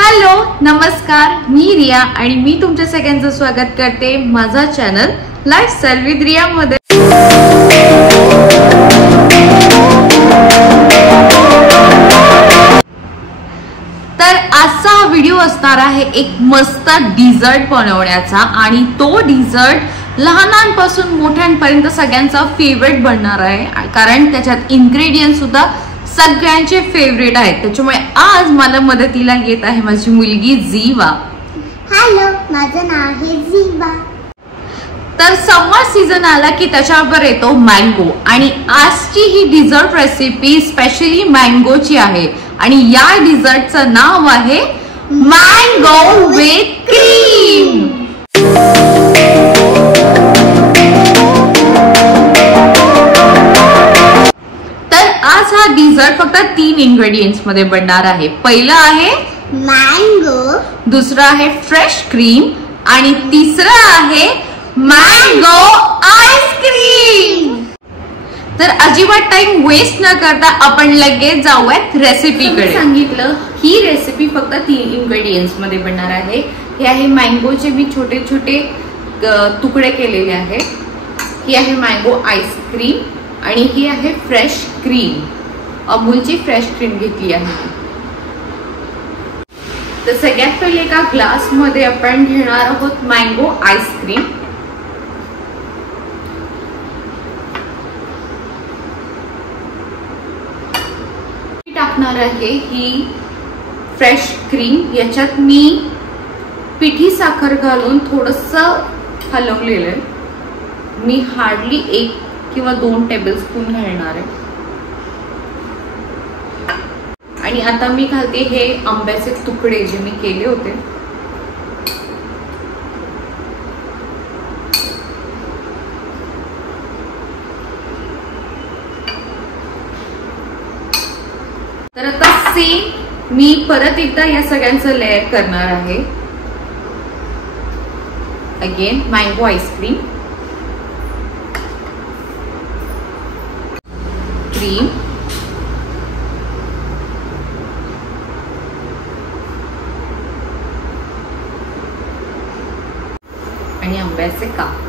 Hello नमस्कार, मी रिया आणि मी तुमच्या सगळ्यांचं स्वागत करते माझा चॅनल लाईफस्टाईल विथ रिया मध्ये। तर आजचा व्हिडिओ असणार आहे एक मस्त डिझर्ट बनवण्याचा आणि तो डिझर्ट लहानांपासून मोठ्यांपर्यंत सगळ्यांचा फेवरेट बनणार आहे, कारण त्याच्यात इन्ग्रेडियंट सुद्धा सगळ्यांचे फेवरेट आहेत। त्याच्यामुळे आज मला मदतीला येत आहे माझी मुलगी जीवा। हॅलो, माझं नाव आहे जीवा। तर समर सीजन आला की त्याच्यावर येतो मँगो आणि आजची ही डिझर्ट रेसिपी स्पेशली मँगोची आहे आणि या डिझर्टचं नाव आहे मँगो विथ क्रीम। आज हा डिझर्ट फक्त 3 इंग्रेडिएंट्स मध्ये बनणार आहे। पहिलं आहे मँगो, दुसरं आहे फ्रेश क्रीम आणि तिसरं आहे मँगो आईस्क्रीम। तर अजिबात टाइम वेस्ट न करता आपण लगेच जाऊयात रेसिपीकडे। सांगितलं ही रेसिपी फक्त 3 इंग्रेडिएंट्स मध्ये बनणार आहे। हे आहे मँगोचे मी छोटे छोटे तुकडे केलेले आहेत। ही आहे मँगो आईस्क्रीम आणि ही आहे फ्रेश क्रीम, अमूलची फ्रेश क्रीम घेतली आहे। तर सगळ्यात पहिले एका ग्लास मध्ये आपण घेणार आहोत मँगो आईस्क्रीम। टाकणार आहे ही फ्रेश क्रीम। याच्यात मी पिठी साखर घालून थोडंसं हलवलेलं आहे। मी हार्डली 1 किंवा 2 टेबलस्पून घालणार आहे आणि आता मी घालते हे आंब्याचे तुकडे जे मी केले होते। तर आता सेम मी परत एकदा या सगळ्यांचं लेयर करणार आहे। अगेन मँगो आईस्क्रीम, क्रीम, आणि आंब्याचे काप।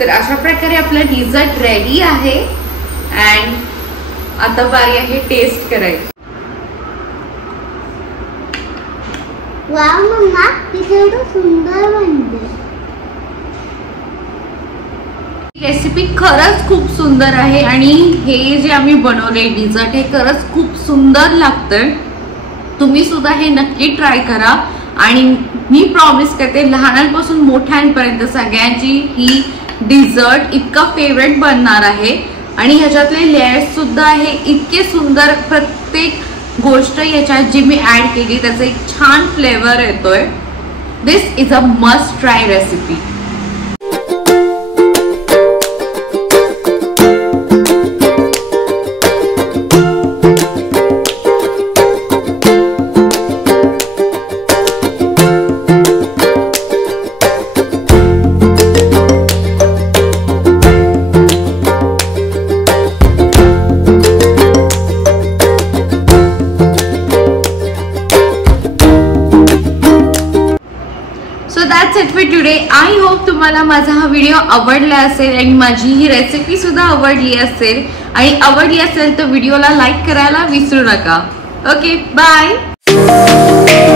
तर अशा प्रकारे आपलं डिझर्ट रेडी आहे आणि आता बारी आहे टेस्ट करायची। वाव मम्मा, किती सुंदर बनते। रेसिपी खरंच खूप सुंदर आहे आणि हे जे आम्ही बनवले डिझर्ट हे खरंच खूप सुंदर लागतंय। तुम्ही सुद्धा हे नक्की ट्राय करा आणि मी प्रॉमिस करते लहानांपासून मोठ्यांपर्यंत सगळ्यांची ही डिझर्ट इतका फेवरेट बनणार आहे आणि ह्याच्यातले लेयर्स सुद्धा आहे इतके सुंदर। प्रत्येक गोष्ट याच्यात जी मी ऍड केली त्याचा एक छान फ्लेवर येतोय। This is a must try recipe. That's it for today. I hope तुम्हाला माझा हा व्हिडिओ आवडला असेल आणि माझी ही रेसिपी सुद्धा आवडली असेल आणि आवडली असेल तर व्हिडिओला लाईक करायला विसरू नका। Okay, bye.